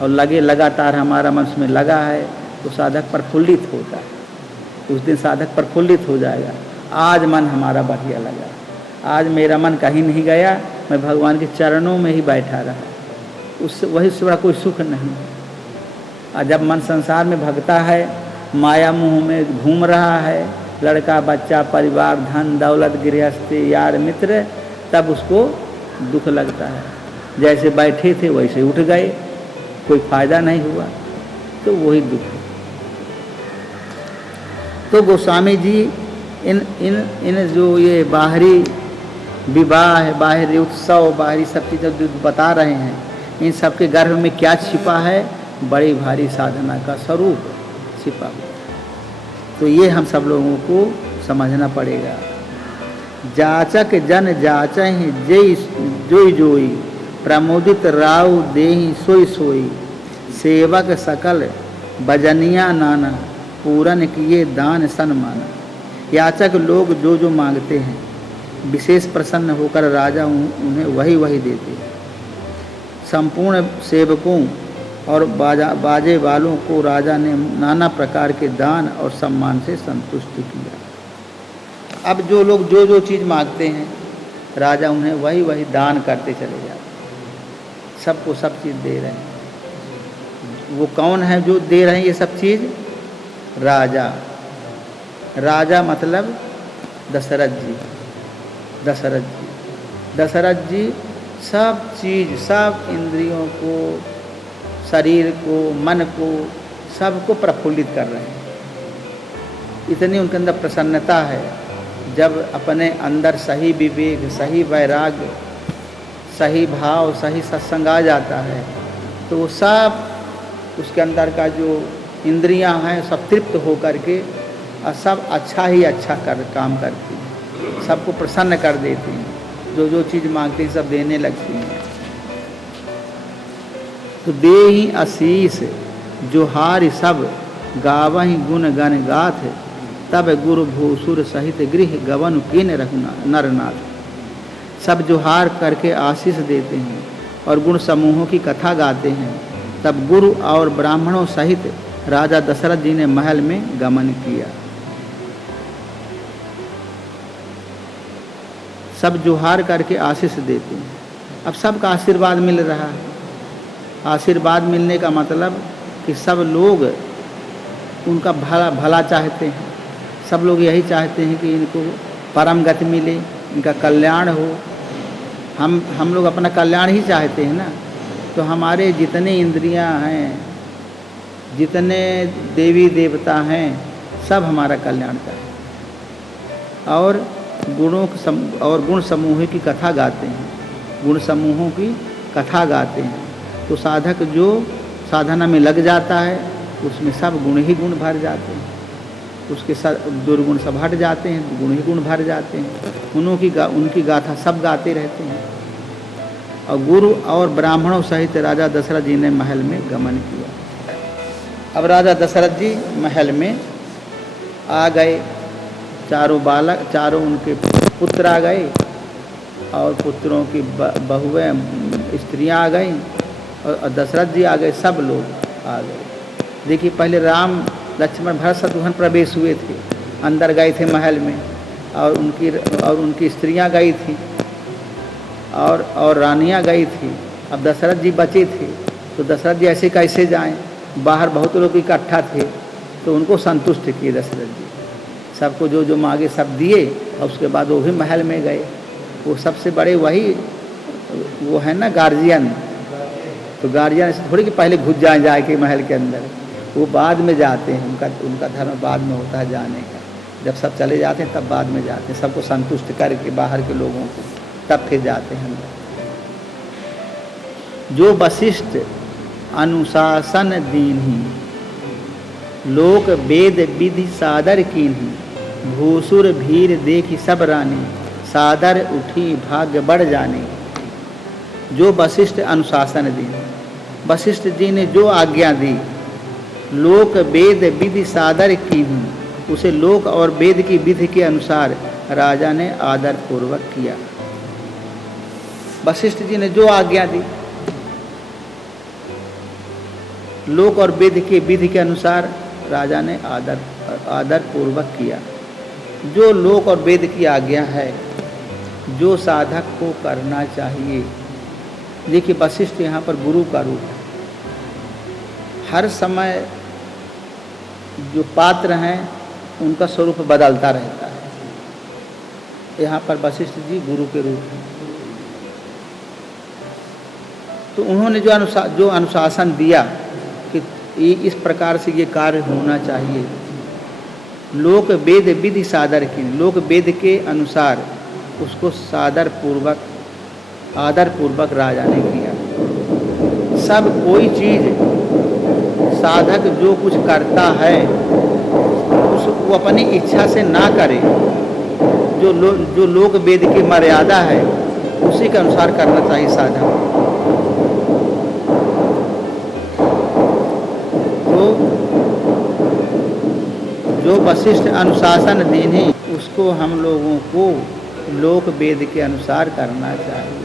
और लगे लगातार हमारा मन उसमें लगा है, तो साधक प्रफुल्लित होता है। उस दिन साधक प्रफुल्लित हो जाएगा। आज मन हमारा बढ़िया लगा, आज मेरा मन कहीं नहीं गया, मैं भगवान के चरणों में ही बैठा रहा। उससे वही से बड़ा कोई सुख नहीं। और जब मन संसार में भगता है, माया मुँह में घूम रहा है, लड़का बच्चा परिवार धन दौलत गृहस्थी यार मित्र, तब उसको दुख लगता है। जैसे बैठे थे वैसे उठ गए, कोई फायदा नहीं हुआ, तो वही दुख है। तो गोस्वामी जी इन जो ये बाहरी विवाह, बाहरी उत्सव, बाहरी सब चीज़ें जो बता रहे हैं, इन सब के गर्भ में क्या छिपा है? बड़ी भारी साधना का स्वरूप छिपा हुआ। तो ये हम सब लोगों को समझना पड़ेगा। जाचक जन जाचहि जय जोई जोई, प्रमोदित राव देहि सोई सोई, सेवक सकल बजनिया नाना, पूरन किए दान सन्माना। याचक लोग जो जो मांगते हैं, विशेष प्रसन्न होकर राजा उन्हें वही वही देते हैं। संपूर्ण सेवकों और बाजे वालों को राजा ने नाना प्रकार के दान और सम्मान से संतुष्ट किया। अब जो लोग जो जो चीज़ मांगते हैं, राजा उन्हें वही वही दान करते चले जाते, सबको सब चीज़ दे रहे हैं। वो कौन है जो दे रहे हैं ये सब चीज़? राजा। राजा मतलब दशरथ जी। दशरथ जी, दशरथ जी सब चीज़, सब इंद्रियों को, शरीर को, मन को, सबको प्रफुल्लित कर रहे हैं। इतनी उनके अंदर प्रसन्नता है। जब अपने अंदर सही विवेक, सही वैराग्य, सही भाव, सही सत्संग आ जाता है, तो वो सब उसके अंदर का जो इंद्रियां हैं सब तृप्त हो करके और सब अच्छा ही अच्छा काम करती हैं, सबको प्रसन्न कर देती हैं। जो जो चीज़ मांगते हैं सब देने लगती हैं। तो दे ही आशीष जोहार सब गावहि गुण गण गाथ, तब गुरु भूसुर सहित गृह गवन किन नरनाथ। सब जोहार करके आशीष देते हैं और गुण समूहों की कथा गाते हैं। तब गुरु और ब्राह्मणों सहित राजा दशरथ जी ने महल में गमन किया। सब जोहार करके आशीष देते हैं। अब सबका आशीर्वाद मिल रहा है। आशीर्वाद मिलने का मतलब कि सब लोग उनका भला चाहते हैं। सब लोग यही चाहते हैं कि इनको परम गति मिले, इनका कल्याण हो। हम लोग अपना कल्याण ही चाहते हैं ना। तो हमारे जितने इंद्रियां हैं, जितने देवी देवता हैं, सब हमारा कल्याण चाहते हैं और गुण समूह की कथा गाते हैं। गुण समूहों की कथा गाते हैं। तो साधक जो साधना में लग जाता है उसमें सब गुण ही गुण भर जाते हैं। उसके दुर्गुण सब हट जाते हैं, गुण ही गुण भर जाते हैं। उनकी गाथा सब गाते रहते हैं। और गुरु और ब्राह्मणों सहित राजा दशरथ जी ने महल में गमन किया। अब राजा दशरथ जी महल में आ गए। चारों उनके पुत्र आ गए और पुत्रों की बहुएं स्त्रियां आ गईं और दशरथ जी आ गए। सब लोग आ गए। देखिए, पहले राम लक्ष्मण भरत शत्रुघ्न प्रवेश हुए थे, अंदर गए थे महल में और उनकी स्त्रियां गई थी और रानियां गई थी। अब दशरथ जी बचे थे तो दशरथ जी ऐसे कैसे जाएं? बाहर बहुत लोग इकट्ठा थे तो उनको संतुष्ट किए दशरथ जी। सबको जो जो मांगे सब दिए और उसके बाद वो भी महल में गए। वो सबसे बड़े वो है ना गार्जियन। तो गार्जियन ऐसे थोड़ी कि पहले घुस जाए कि महल के अंदर, वो बाद में जाते हैं। उनका धर्म बाद में होता है जाने का। जब सब चले जाते हैं तब बाद में जाते हैं, सबको संतुष्ट करके बाहर के लोगों को, तब फिर जाते हैं अंदर। जो वशिष्ठ अनुशासन दीन्ही, लोक वेद विधि सादर कीन्ही, भूसुर भीर देखी सब रानी, सादर उठी भाग्य बढ़ जाने। जो वशिष्ठ अनुशासन दी, वशिष्ठ जी ने जो आज्ञा दी, लोक वेद विधि सादर कीन्ही, उसे लोक और वेद की विधि के अनुसार राजा ने आदर पूर्वक किया। वशिष्ठ जी ने जो आज्ञा दी, लोक और वेद के विधि के अनुसार राजा ने आदर पूर्वक किया। जो लोक और वेद की आज्ञा है, जो साधक को करना चाहिए। देखिए, वशिष्ठ यहाँ पर गुरु का रूप है। हर समय जो पात्र हैं उनका स्वरूप बदलता रहता है। यहाँ पर वशिष्ठ जी गुरु के रूप हैं। तो उन्होंने जो अनुशासन दिया कि इस प्रकार से ये कार्य होना चाहिए। लोक वेद विधि सादर की, लोक वेद के अनुसार उसको आदर पूर्वक राजा ने किया। सब कोई चीज़ साधक जो कुछ करता है उसको अपनी इच्छा से ना करे। जो लोक वेद की मर्यादा है उसी के अनुसार करना चाहिए साधक। तो जो वशिष्ठ अनुशासन दीन्ही, उसको हम लोगों को लोक वेद के अनुसार करना चाहिए।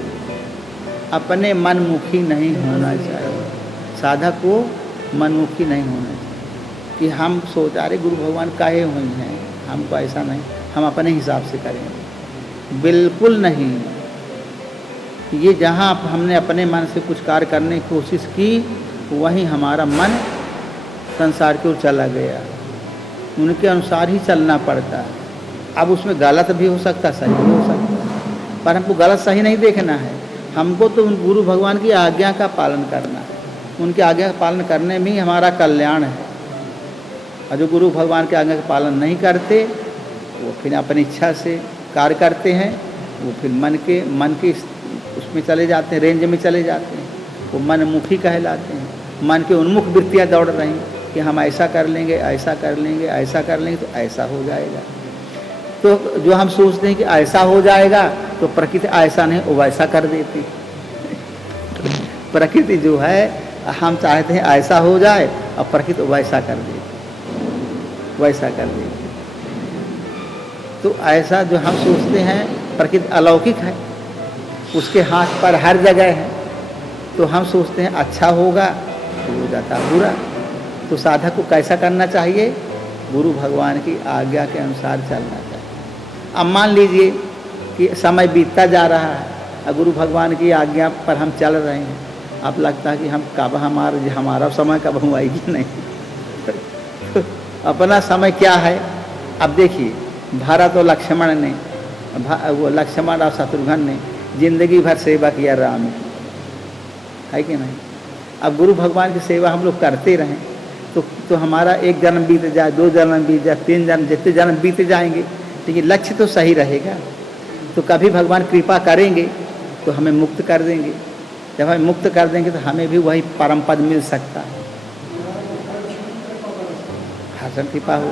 अपने मनमुखी नहीं होना चाहिए। साधक को मनमुखी नहीं होना चाहिए कि हम सोचा रहे गुरु भगवान काहे हुए हैं, हमको ऐसा नहीं, हम अपने हिसाब से करेंगे। बिल्कुल नहीं। ये जहाँ हमने अपने मन से कुछ कार्य करने की कोशिश की, वहीं हमारा मन संसार की ओर चला गया। उनके अनुसार ही चलना पड़ता है। अब उसमें गलत भी हो सकता, सही भी हो सकता, पर हमको गलत सही नहीं देखना है। हमको तो उन गुरु भगवान की आज्ञा का पालन करना है। उनकी आज्ञा का पालन करने में ही हमारा कल्याण है। और जो गुरु भगवान की आज्ञा का पालन नहीं करते, वो फिर अपनी इच्छा से कार्य करते हैं। वो फिर मन के उसमें चले जाते हैं, रेंज में चले जाते हैं। वो मनमुखी कहलाते हैं। मन के उन्मुख वृत्तियाँ दौड़ रही कि हम ऐसा कर लेंगे, ऐसा कर लेंगे, ऐसा कर लेंगे तो ऐसा हो जाएगा। तो जो हम सोचते हैं कि ऐसा हो जाएगा, तो प्रकृति ऐसा नहीं वो वैसा कर देती। प्रकृति जो है हम चाहते हैं ऐसा हो जाए और प्रकृति वैसा कर देती, वैसा कर देती। तो ऐसा जो हम सोचते हैं प्रकृति अलौकिक है, उसके हाथ पर हर जगह है, तो हम सोचते हैं अच्छा होगा तो हो जाता बुरा। तो साधक को कैसा करना चाहिए? गुरु भगवान की आज्ञा के अनुसार चलना चाहिए। अब मान लीजिए कि समय बीतता जा रहा है और गुरु भगवान की आज्ञा पर हम चल रहे हैं, अब लगता है कि हम कब हमारा समय कब हम आएगी नहीं। तो अपना समय क्या है? अब देखिए भरत और लक्ष्मण ने, वो लक्ष्मण और शत्रुघ्न ने जिंदगी भर सेवा किया राम की, है कि नहीं? अब गुरु भगवान की सेवा हम लोग करते रहें तो हमारा एक जन्म बीत जाए, 2 जन्म बीत जाए, 3 जन्म, जितने जन्म बीत जाएंगे, लेकिन लक्ष्य तो सही रहेगा। तो कभी भगवान कृपा करेंगे तो हमें मुक्त कर देंगे। जब हमें मुक्त कर देंगे तो हमें भी वही परम पद मिल सकता है। हसन कृपा हो।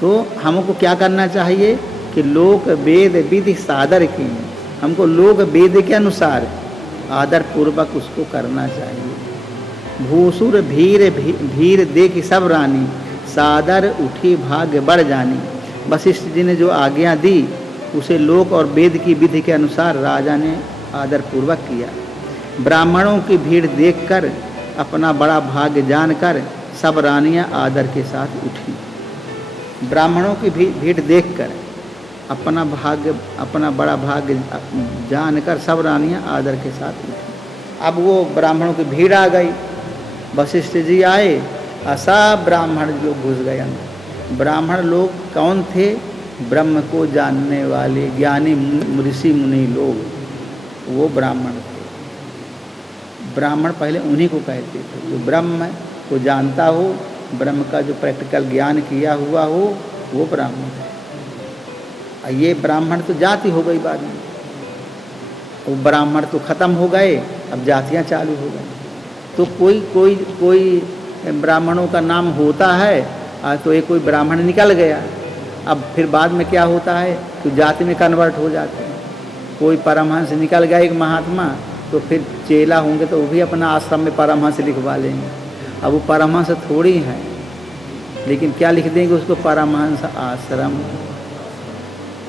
तो हमको क्या करना चाहिए कि लोक वेद विधि सादर की, हमको लोक वेद के अनुसार आदर पूर्वक उसको करना चाहिए। भूसुर भीर भीर देखी सब रानी, सादर उठी भाग्य बढ़ जानी। वशिष्ठ जी ने जो आज्ञा दी उसे लोक और वेद की विधि के अनुसार राजा ने आदर पूर्वक किया। ब्राह्मणों की भीड़ देखकर अपना बड़ा भाग्य जानकर सब रानियां आदर के साथ उठी। ब्राह्मणों की भीड़ देखकर अपना बड़ा भाग्य जानकर सब रानियां आदर के साथ उठी। अब वो ब्राह्मणों की भीड़ आ गई, वशिष्ठ जी आए और सब ब्राह्मण लोग घुस गए अंदर। ब्राह्मण लोग कौन थे? ब्रह्म को जानने वाले ज्ञानी ऋषि मुनि लोग, वो ब्राह्मण थे। ब्राह्मण पहले उन्हीं को कहते थे जो ब्रह्म को जानता हो, ब्रह्म का जो प्रैक्टिकल ज्ञान किया हुआ हो, वो ब्राह्मण है। ये ब्राह्मण तो जाति हो गई बाद में, वो ब्राह्मण तो खत्म हो गए, अब जातियाँ चालू हो गई। तो कोई ब्राह्मणों का नाम होता है तो एक कोई ब्राह्मण निकल गया, अब फिर बाद में क्या होता है तो जाति में कन्वर्ट हो जाते हैं। कोई परमहंस निकल गया एक महात्मा, तो फिर चेला होंगे तो वो भी अपना आश्रम में परमहंस लिखवा लेंगे। अब वो परमहंस थोड़ी हैं, लेकिन क्या लिख देंगे उसको? परमहंस आश्रम।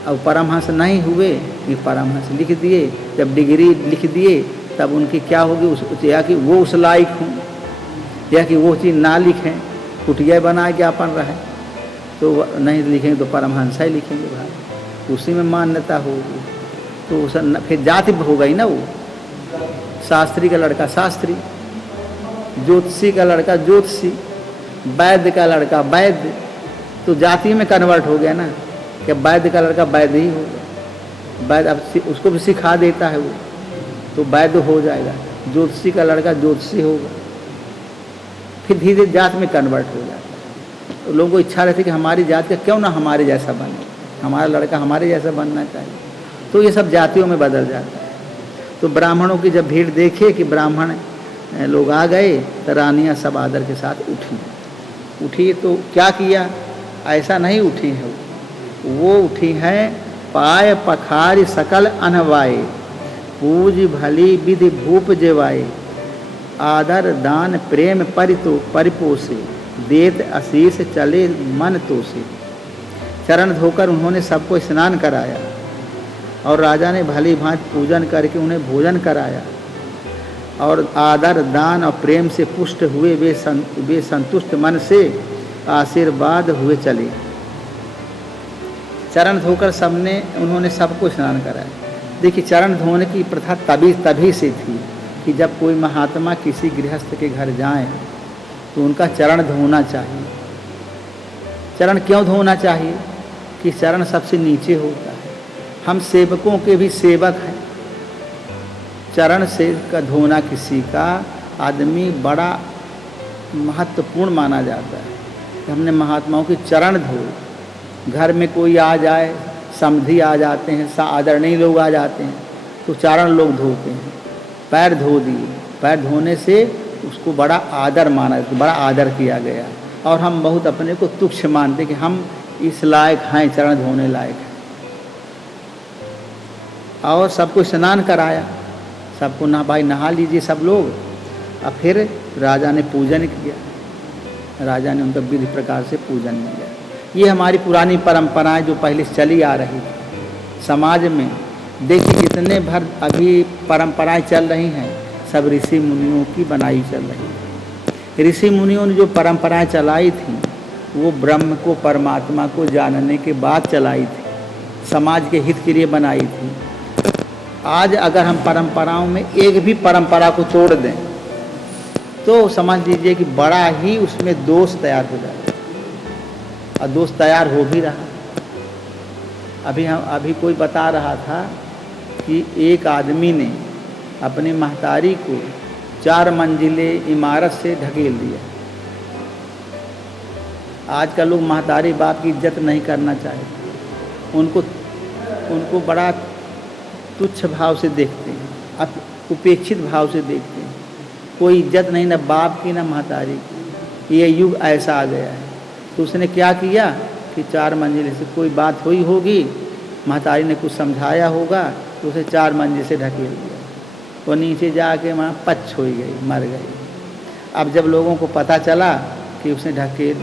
अब परमहंस नहीं हुए, ये परमहंस लिख दिए। जब डिग्री लिख दिए तब उनकी क्या होगी? या कि वो उस लायक हों, या कि वो चीज़ ना लिखें, कुटिया बना के अपन रहे, तो नहीं लिखेंगे तो परमहंस ही लिखेंगे भाई, उसी में मान्यता होगी। तो उस फिर जाति हो गई ना। वो शास्त्री का लड़का शास्त्री, ज्योतिषी का लड़का ज्योतिषी, वैद्य का लड़का वैद्य, तो जाति में कन्वर्ट हो गया ना कि वैद्य का लड़का वैद्य ही होगा। वैद्य अब उसको भी सिखा देता है वो, तो वैद्य हो जाएगा। ज्योतिषी का लड़का ज्योतिषी होगा, फिर धीरे धीरे जात में कन्वर्ट हो जाता है। तो लोगों को इच्छा रहती है कि हमारी जात का क्यों ना हमारे जैसा बने, हमारा लड़का हमारे जैसा बनना चाहिए। तो ये सब जातियों में बदल जाता है। तो ब्राह्मणों की जब भीड़ देखे कि ब्राह्मण लोग आ गए, तो रानियाँ सब आदर के साथ उठी तो क्या किया? ऐसा नहीं उठी है, वो उठी हैं पाय पखारी सकल अनवाए, पूज भली विधि भूप जेवाए, आदर दान प्रेम परिपोसे, देत आशीष चले मन तोसे। चरण धोकर उन्होंने सबको स्नान कराया और राजा ने भली भांति पूजन करके उन्हें भोजन कराया, और आदर दान और प्रेम से पुष्ट हुए वे संतुष्ट मन से आशीर्वाद हुए चले। चरण धोकर उन्होंने सबको स्नान कराया। देखिए, चरण धोने की प्रथा तभी से थी कि जब कोई महात्मा किसी गृहस्थ के घर जाए तो उनका चरण धोना चाहिए। चरण क्यों धोना चाहिए? कि चरण सबसे नीचे होता है, हम सेवकों के भी सेवक हैं। चरण से का धोना किसी का आदमी बड़ा महत्वपूर्ण माना जाता है। हमने महात्माओं के चरण धोए। घर में कोई आ जाए, समधी आ जाते हैं, आदरणीय लोग आ जाते हैं, तो चरण लोग धोते हैं। पैर धो दिए, पैर धोने से उसको बड़ा आदर माना, बड़ा आदर किया गया। और हम बहुत अपने को तुच्छ मानते कि हम इस लायक हैं, चरण धोने लायक हैं। और सबको स्नान कराया, सबको भाई नहा लीजिए सब लोग। और फिर राजा ने पूजन किया, राजा ने उनका विधि प्रकार से पूजन किया। ये हमारी पुरानी परंपराएं जो पहले से चली आ रही थी समाज में। देखिए जितने भर अभी परंपराएं चल रही हैं सब ऋषि मुनियों की बनाई चल रही है। ऋषि मुनियों ने जो परंपराएं चलाई थी वो ब्रह्म को, परमात्मा को जानने के बाद चलाई थी, समाज के हित के लिए बनाई थी। आज अगर हम परंपराओं में एक भी परंपरा को तोड़ दें तो समझ लीजिए कि बड़ा ही उसमें दोष तैयार हो जाएगा, और दोष तैयार हो भी रहा। अभी कोई बता रहा था कि एक आदमी ने अपनी महतारी को 4 मंजिले इमारत से ढकेल दिया। आजकल लोग महतारी बाप की इज्जत नहीं करना चाहते, उनको बड़ा तुच्छ भाव से देखते हैं, उपेक्षित भाव से देखते हैं। कोई इज्जत नहीं, न बाप की न महतारी की। ये युग ऐसा आ गया है। तो उसने क्या किया कि 4 मंजिले से कोई बात हुई होगी, महतारी ने कुछ समझाया होगा तो उसे 4 मंजिल से ढकेल दिया। वो नीचे जाके वहाँ पच हो गई, मर गई। अब जब लोगों को पता चला कि उसने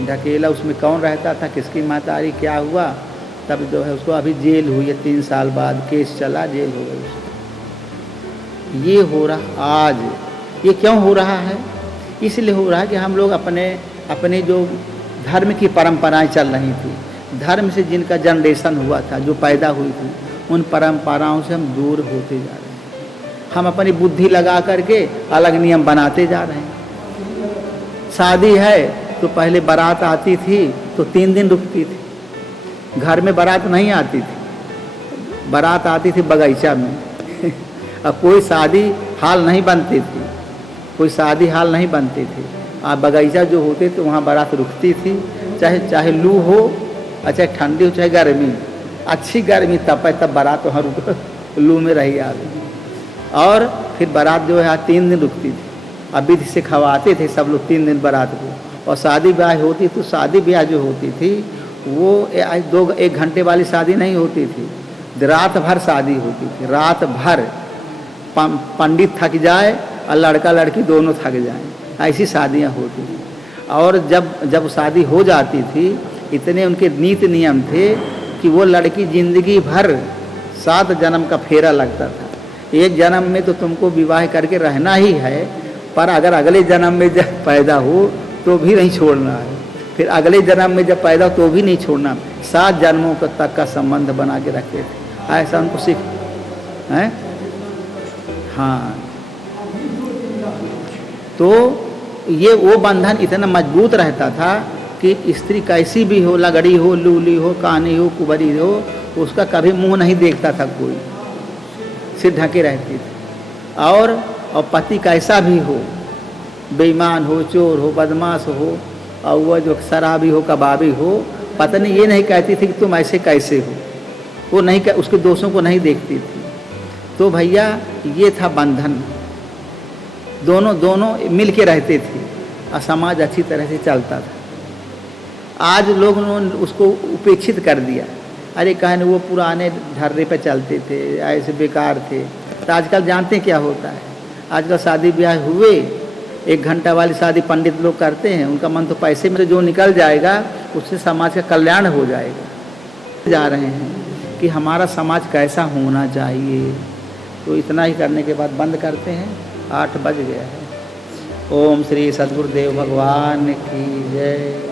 ढकेला, उसमें कौन रहता था, किसकी महतारी, क्या हुआ, तब जो है उसको अभी जेल हुई है। 3 साल बाद केस चला, जेल हो गई उसको। ये हो रहा आज। ये क्यों हो रहा है? इसलिए हो रहा है कि हम लोग अपने जो धर्म की परंपराएं चल रही थी, धर्म से जिनका जनरेशन हुआ था, जो पैदा हुई थी, उन परंपराओं से हम दूर होते जा रहे हैं। हम अपनी बुद्धि लगा करके अलग नियम बनाते जा रहे हैं। शादी है तो पहले बारात आती थी तो 3 दिन रुकती थी। घर में बारात नहीं आती थी, बारात आती थी बगीचा में। अब कोई शादी हाल नहीं बनती थी, कोई शादी हाल नहीं बनती थी। आप बगीचा जो होते थे वहाँ बारात रुकती थी, चाहे लू हो, चाहे ठंडी हो, चाहे गर्मी। अच्छी गर्मी तपे तब बारात वहाँ रुक, लू में रही आ गई। और फिर बारात जो है 3 दिन रुकती थी। अब विधि से खवाते थे सब लोग 3 दिन बारात को। और शादी ब्याह होती तो शादी ब्याह जो होती थी वो 1 घंटे वाली शादी नहीं होती थी, रात भर शादी होती थी। रात भर पंडित थक जाए और लड़का लड़की दोनों थक जाएं, ऐसी शादियां होती थी। और जब शादी हो जाती थी, इतने उनके नीति नियम थे कि वो लड़की जिंदगी भर 7 जन्म का फेरा लगता था। एक जन्म में तो तुमको विवाह करके रहना ही है, पर अगर अगले जन्म में जब पैदा हो तो भी नहीं छोड़ना है, फिर अगले जन्म में जब पैदा हो तो भी नहीं छोड़ना। 7 जन्मों तक का संबंध बना के रखते थे, ऐसा उनको सीख हैं। हाँ, तो ये वो बंधन इतना मजबूत रहता था कि स्त्री कैसी भी हो, लगड़ी हो, लूली हो, कानी हो, कुबरी हो, उसका कभी मुंह नहीं देखता था कोई, सिर ढके रहती थी। और पति कैसा भी हो, बेईमान हो, चोर हो, बदमाश हो, और वह जो शराबी हो, कबाबी हो, पत्नी ये नहीं कहती थी कि तुम ऐसे कैसे हो, वो नहीं, उसके दोषों को नहीं देखती थी। तो भैया ये था बंधन, दोनों मिल के रहते थे और समाज अच्छी तरह से चलता था। आज लोगों ने उसको उपेक्षित कर दिया। अरे कहने वो पुराने ढर्रे पे चलते थे, ऐसे बेकार थे। तो आजकल जानते क्या होता है, आजकल शादी ब्याह हुए, 1 घंटा वाली शादी पंडित लोग करते हैं, उनका मन तो पैसे में जो निकल जाएगा उससे समाज का कल्याण हो जाएगा। जा रहे हैं कि हमारा समाज कैसा होना चाहिए। तो इतना ही करने के बाद बंद करते हैं, 8 बज गया है। ओम श्री सद्गुरुदेव भगवान की जय।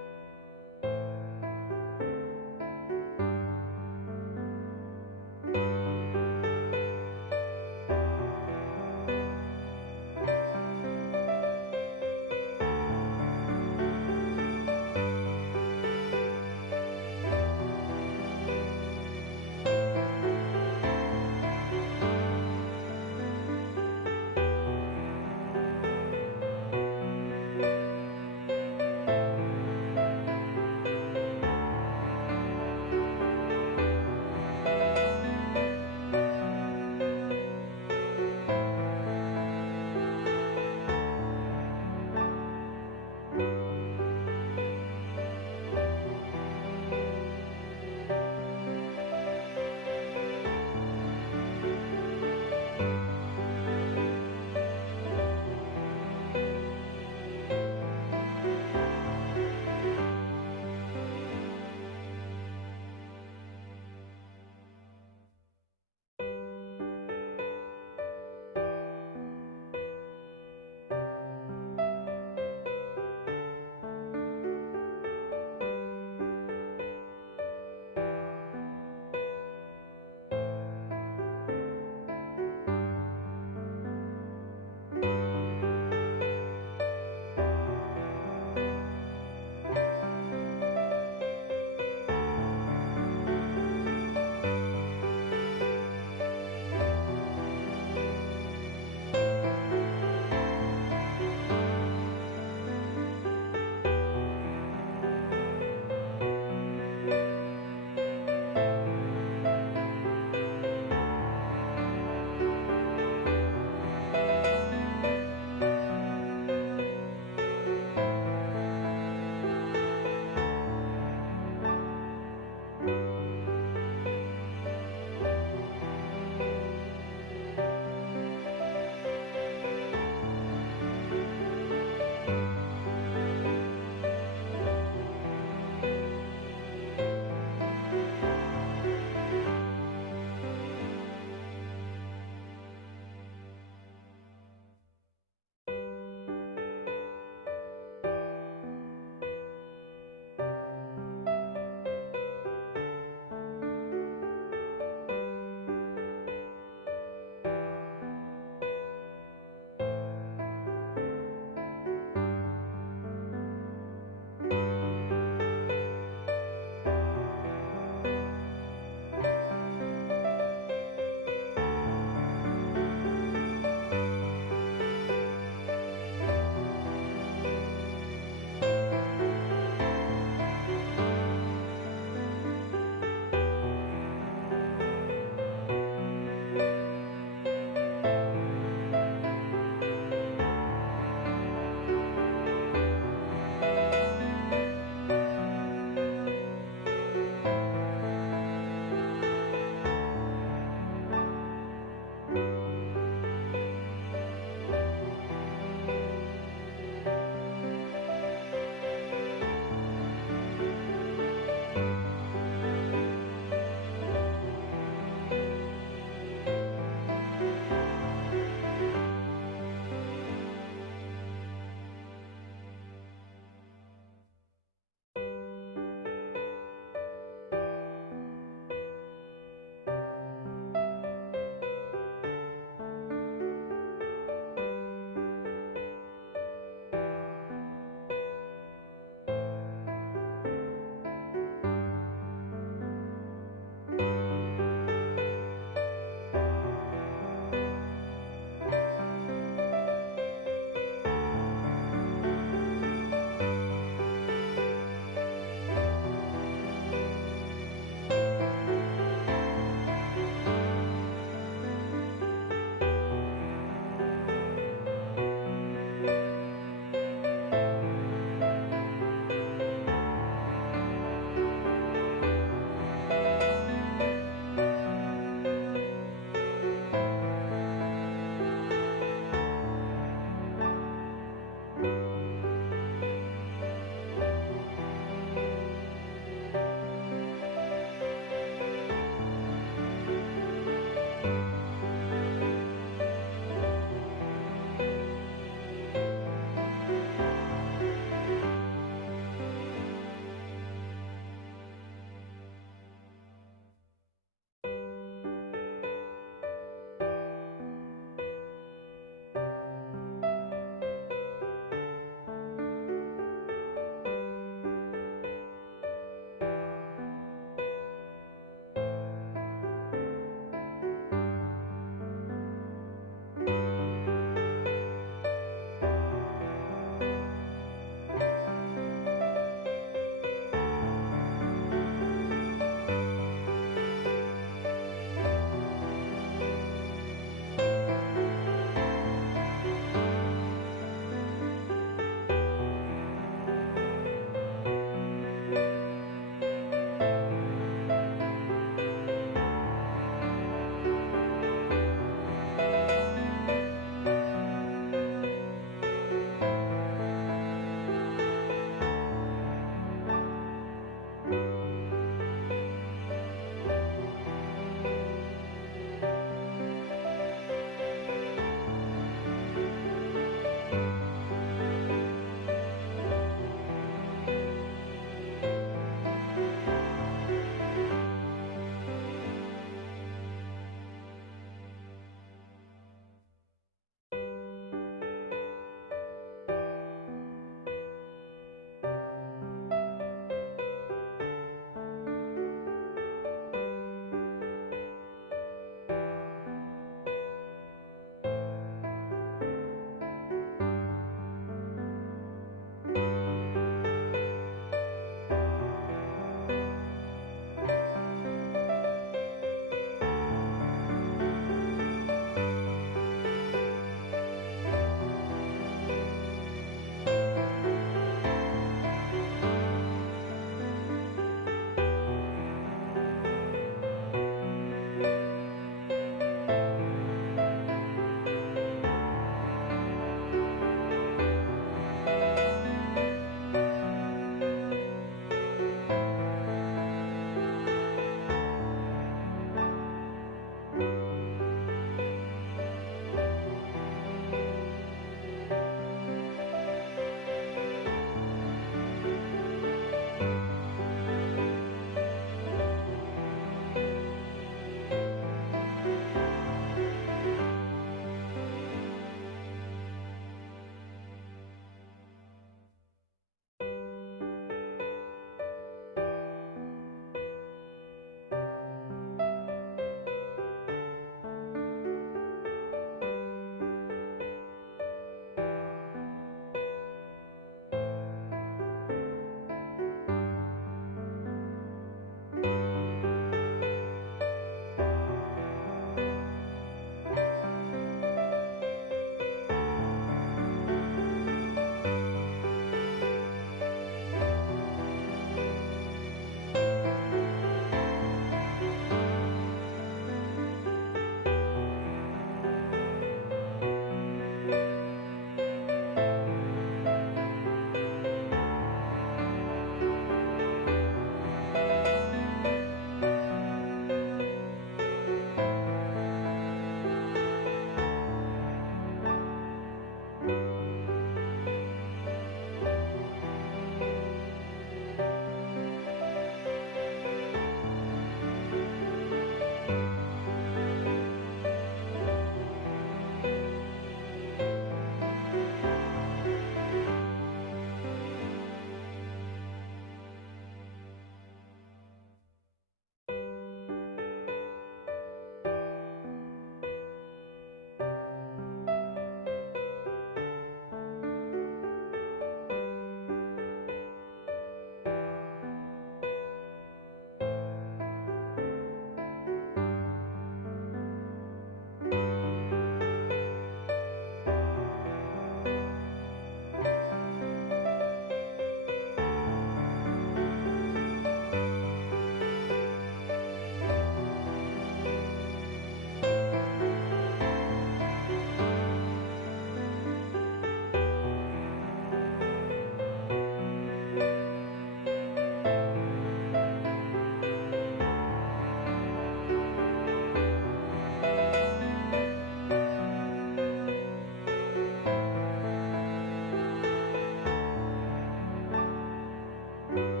है।